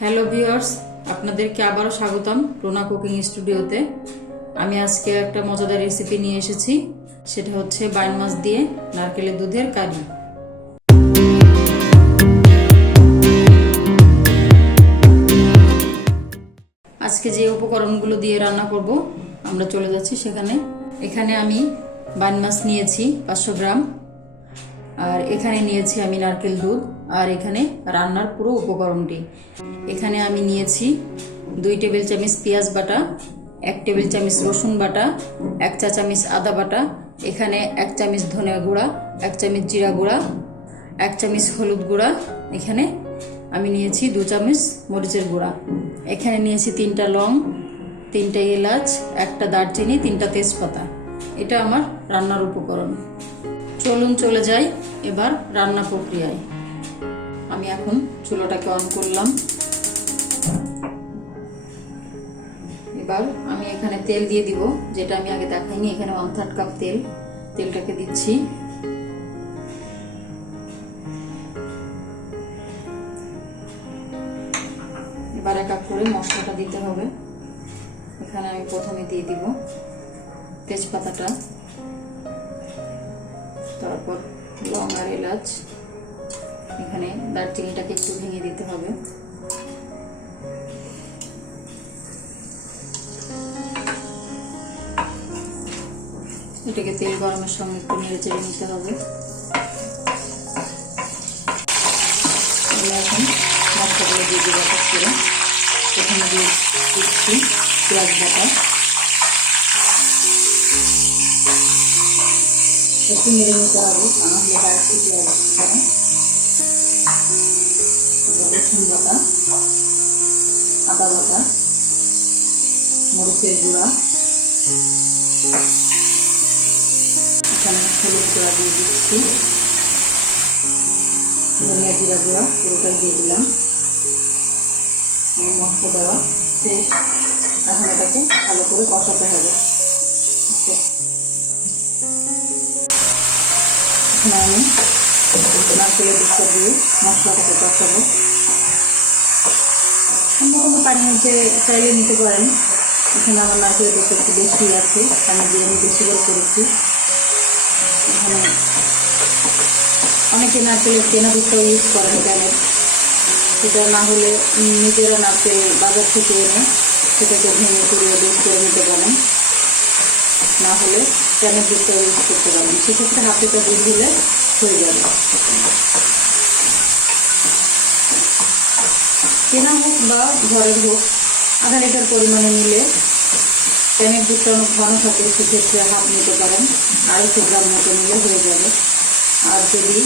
Hello viewers, আপনাদেরকে আবারও স্বাগতম রুনা কুকিং স্টুডিওতে। আমি আজকে একটা মজাদার রেসিপি নিয়ে এসেছি। সেটা হচ্ছে বাইন মাছ দিয়ে নারকেলের দুধের কারি। আজকে যে উপকরণগুলো দিয়ে রান্না করব আমরা চলে যাচ্ছি সেখানে। এখানে আমি বাইন মাছ নিয়েছি 500 গ্রাম, আর এখানে নিয়েছি আমি নারকেল দুধ, আর এখানে রান্নার পুরো উপকরণটি। এখানে আমি নিয়েছি 2 টেবিল চামচ পেঁয়াজ বাটা, 1 টেবিল চামচ রসুন বাটা, 1 চা চামচ আদা বাটা, এখানে 1 চামচ ধনে গুঁড়া, 1 চামচ জিরা গুঁড়া, 1 চামচ হলুদ গুঁড়া, এখানে আমি নিয়েছি 2 চামচ মরিচের গুঁড়া, এখানে নিয়েছি 3টা লং, 3টা এলাচ, 1টা দারচিনি, 3টা তেজপাতা। এটা আমার রান্নার উপকরণ। চলুন চলে যাই এবার রান্না প্রক্রিয়ায়। আমি এখন চুলাটাকে অন করলাম। এবার আমি এখানে তেল দিয়ে দিব, যেটা আমি আগে দেখাইনি। এখানে 1/3 কাপ তেলটাকে দিচ্ছি। এবার এক এক করে মশলাটা দিতে হবে। এখানে আমি প্রথমে দিয়ে দিব তেজপাতাটা, তারপর লং আর এলাচ, এখানে দারচিনিটাকে একটু ভেঙে দিতে হবে। এটাকে তেল গরমের সঙ্গে একটু নেড়ে চেড়ে নিতে হবে। এখন মশলাগুলো দিয়ে দিব এক করে। প্রথমে দিয়ে দিচ্ছি পেঁয়াজ বাটা, একটু নেড়ে নিতে হবে, নাহলে গায়ে ফুটে আসতে পারে। রসুন বাটা, আদা বাটা, মরিচের গুঁড়া, এখানে হলুদ গুঁড়া দিয়ে দিচ্ছি, ধনিয়া জিরা গুঁড়া পুরোটাই দিয়ে দিলাম। মশলা দেওয়া শেষ। এখন এটাকে ভালো করে কষাতে হবে। এখন আমি নারকেলের দুধটা দিয়ে মশলাটাকে কষাবো। কোনো পানি নিতে চাইলে নিতে পারেন। এখানে আমার নারকেলের দুধটা একটু বেশি আছে, পানি দিয়ে আমি বেশি করে করেছি। এখানে অনেকে নারকেলের কেনা দুধটাও ইউজ করেন ক্যানের। সেটা না হলে নিজেরা নারকেল বাজার থেকে এনে সেটাকে ভেঙে পুড়িয়ে দুধ করে নিতে পারেন, না হলে ক্যানের দুধটা ইউজ করতে পারেন। সেক্ষেত্রে হাফ লিটার দুধ দিলে হয়ে যাবে। কেনা হোক বা ঘরের হোক, আধা লিটার পরিমাণে নিলে ক্যানের দুধটা অনেক ঘন থাকে, সেক্ষেত্রে হাফ নিতে পারেন। 250 গ্রাম মতো নিলে হয়ে যাবে। আর যদি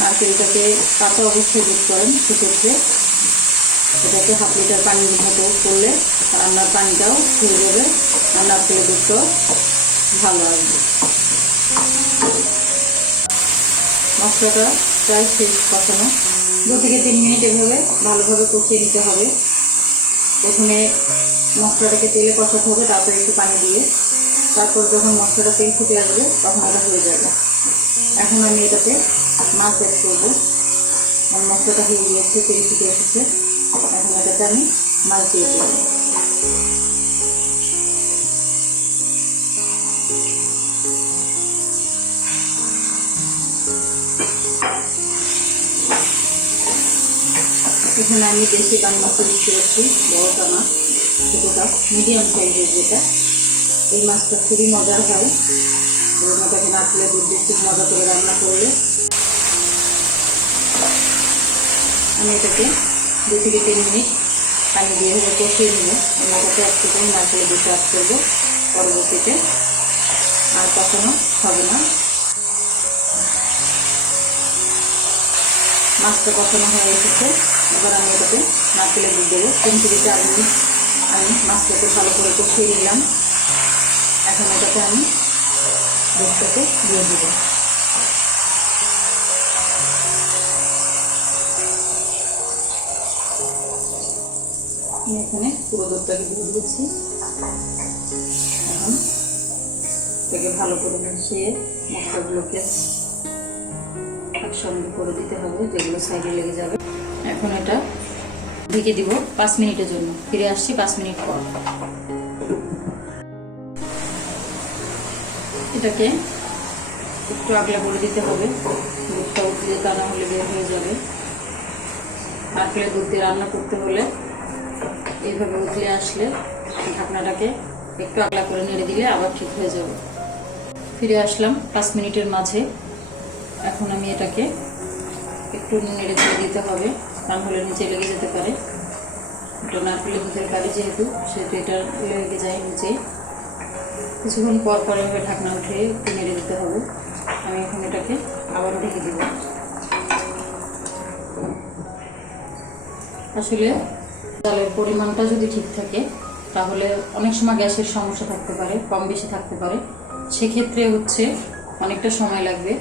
নারকেলটাকে কাঁচা অবস্থায় দুধ করেন, সেক্ষেত্রে এটাকে হাফ লিটার পানির মতো করলে রান্নার পানিটাও হয়ে যাবে আর নারকেলের দুধটাও ভালো আসবে। মশলাটা প্রায় শেষ কষানো। 2 থেকে 3 মিনিট এভাবে ভালোভাবে কষিয়ে নিতে হবে। প্রথমে মশলাটাকে তেলে কষাতে হবে, তারপর একটু পানি দিয়ে, তারপর যখন মশলাটা তেল ফুটে আসবে তখন এটা হয়ে যাবে। এখন আমি এটাতে মাছ অ্যাড করবো। মশলাটা হয়ে গিয়েছে, তেল ফুটে এসেছে। এখন এটাতে আমি মাছ দিয়ে দেবো। এখানে আমি দেশি বান মাছ ইউজ করেছি, বড়টা মাছ, ছোটোটা মিডিয়াম সাইজের যেটা। এই মাছটা খুবই মজার হয়। এটাকে নারকেলের দুধ দিয়ে খুব মজা করে রান্না করলে। আমি এটাকে 2 থেকে 3 মিনিট পানি দিয়ে এভাবে কষিয়ে নেব। আমি এটাতে একটু করে নারকেলের দুধটা অ্যাড করবো পরবর্তীতে। আর কখনো হবে না। মাছটা কষানো হয়ে এসেছে। এবার আমি এটাতে নারকেলের দুধ দেবো। 3 থেকে 4 মিনিট আমি মাছটাকে ভালো করে কষিয়ে নিলাম। এখন এটাতে আমি দুধটাকে দিয়ে দেব। এখানে পুরো দুধটাকে দিয়ে দিচ্ছি। এখন এটাকে ভালো করে মিশিয়ে মশলাগুলোকে একসঙ্গে করে দিতে হবে, যেগুলো সাইডে লেগে যাবে। এখন এটা ঢেকে দিব 5 মিনিটের জন্য। ফিরে আসছি 5 মিনিট পর। এটাকে একটু আগলা করে দিতে হবে, দুধটা উঠলে তা না হলে বের হয়ে যাবে। নারকেলের দুধ দিয়ে রান্না করতে হলে এইভাবে উতলে আসলে ঢাকনাটাকে একটু আগলা করে নেড়ে দিলে আবার ঠিক হয়ে যাবে। ফিরে আসলাম 5 মিনিটের মাঝে। এখন আমি এটাকে একটু নেড়ে চেড়ে দিতে হবে, তা হলে নিচে লেগে যেতে পারে। এটা নারকেলের দুধের কারি যেহেতু, সেহেতু এটা লেগে যায় নিচে। কিছুক্ষণ পর পর এভাবে ঢাকনা উঠে একটু নেড়ে দিতে হবে। আমি এখন এটাকে আবারও ঢেকে দিব। আসলে চালের পরিমাণটা যদি ঠিক থাকে তাহলে অনেক সময় গ্যাসের সমস্যা থাকতে পারে, কম বেশি থাকতে পারে। সেক্ষেত্রে অনেকটা সময় লাগবে,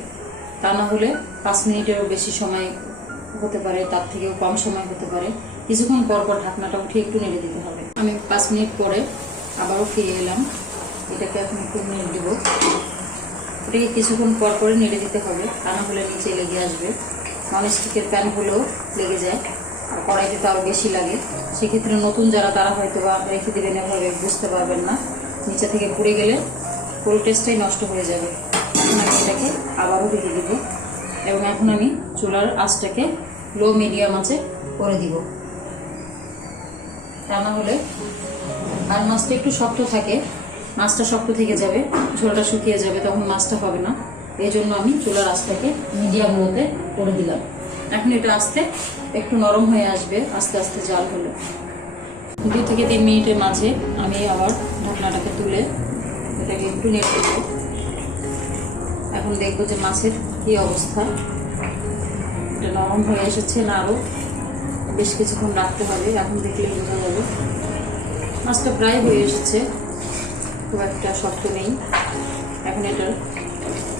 তা না হলে 5 মিনিটেরও বেশি সময় হতে পারে, তার থেকেও কম সময় হতে পারে। কিছুক্ষণ পর পর ঢাকনাটা উঠে একটু নেড়ে দিতে হবে। আমি 5 মিনিট পরে আবারও ফিরে এলাম। এটাকে এখন একটু নেড়ে দেবো। এটাকে কিছুক্ষণ পর পরে নেড়ে দিতে হবে, তা না হলে নিচে লেগে আসবে। ননস্টিকের প্যান হলেও লেগে যায়, আর কড়াইতে তো আরও বেশি লাগে। সেক্ষেত্রে নতুন যারা, তারা হয়তো বা রেখে দেবেন, এভাবে বুঝতে পারবেন না। নিচে থেকে পুড়ে গেলে ফুল টেস্টটাই নষ্ট হয়ে যাবে। এখন আমি এটাকে আবারও ঢেকে দিব এবং এখন আমি চুলার আঁচটাকে লো মিডিয়াম আঁচে করে দিব। তা না হলে আর মাছটা একটু শক্ত থাকে, মাছটা শক্ত থেকে যাবে, ঝোলটা শুকিয়ে যাবে, তখন মাছটা হবে না। এই জন্য আমি চুলার আঁচটাকে মিডিয়াম লোতে করে দিলাম। এখন এটা আস্তে একটু নরম হয়ে আসবে আস্তে আস্তে জাল হলে। 2 থেকে 3 মিনিটের মাঝে আমি আবার ঢাকনাটাকে তুলে এটাকে একটু নেড়ে দেবো। এখন দেখবো যে মাছের কী অবস্থা, এটা নরম হয়ে এসেছে না আরও বেশ কিছুক্ষণ রাখতে হবে। এখন দেখলে বোঝা যাবে মাছটা প্রায় হয়ে এসেছে, খুব একটা শক্ত নেই। এখন এটার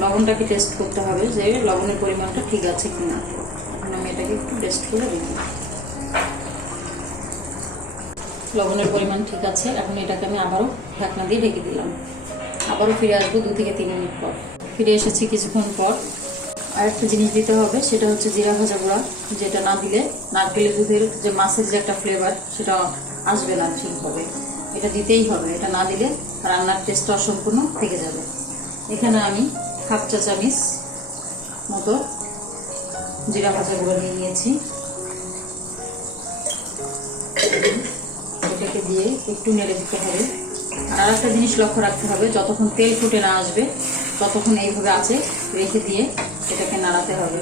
লবণটাকে টেস্ট করতে হবে যে লবণের পরিমাণটা ঠিক আছে কিনা। এখন আমি এটাকে একটু টেস্ট করে দেখি। লবণের পরিমাণ ঠিক আছে। এখন এটাকে আমি আবারও ঢাকনা দিয়ে ঢেকে দিলাম। আবারও ফিরে আসবো 2 থেকে 3 মিনিট পর। ফিরে এসেছি কিছুক্ষণ পর। আর একটা জিনিস দিতে হবে, সেটা হচ্ছে জিরা ভাজা গুঁড়া, যেটা না দিলে নারকেলের দুধের যে মাছের যে একটা ফ্লেভার, সেটা আসবে না ঠিকভাবে। এটা দিতেই হবে, এটা না দিলে রান্নার টেস্টটা অসম্পূর্ণ থেকে যাবে। এখানে আমি 1/2 চা চামচ মতো জিরা ভাজা গুঁড়া নিয়ে নিয়েছি। এটাকে দিয়ে একটু নেড়ে দিতে হবে। আর একটা জিনিস লক্ষ্য রাখতে হবে, যতক্ষণ তেল ফুটে না আসবে ততক্ষণ এইভাবে আছে রেখে দিয়ে এটাকে নাড়াতে হবে।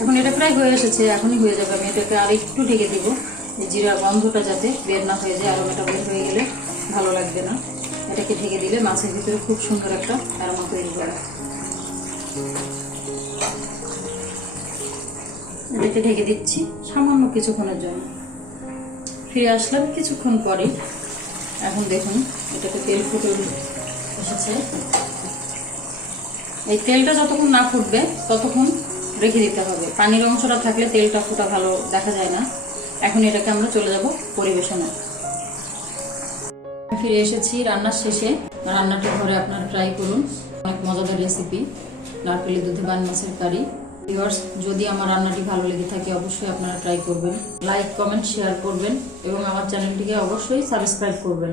এখন এটা প্রায় হয়ে এসেছে, এখনই হয়ে যাবে। আমি এটাকে আর একটু ঢেকে দিব, এই জিরা গন্ধটা যাতে বের না হয়ে যায়। আরোমাটা বের হয়ে গেলে ভালো লাগবে না। এটাকে ঢেকে দিলে মাছের ভিতরে খুব সুন্দর একটা অ্যারোমা তৈরি করে। এটাকে ঢেকে দিচ্ছি সামান্য কিছুক্ষণের জন্য। ফিরে আসলাম কিছুক্ষণ পরে। এখন দেখুন এটাকে তেল ফুটে এসেছে। এই তেলটা যতক্ষণ না ফুটবে ততক্ষণ রেখে দিতে হবে। পানির অংশটা থাকলে তেলটা ফুটা ভালো দেখা যায় না। এখন এটাকে আমরা চলে যাব পরিবেশনে। ফিরে এসেছি রান্নার শেষে। রান্নাটা ঘরে আপনারা ট্রাই করুন, অনেক মজাদার রেসিপি, নারকেলের দুধে বান মাছের কারি। ভিউয়ার্স, যদি আমার রান্নাটি ভালো লেগে থাকে অবশ্যই আপনারা ট্রাই করবেন, লাইক কমেন্ট শেয়ার করবেন এবং আমার চ্যানেলটিকে অবশ্যই সাবস্ক্রাইব করবেন।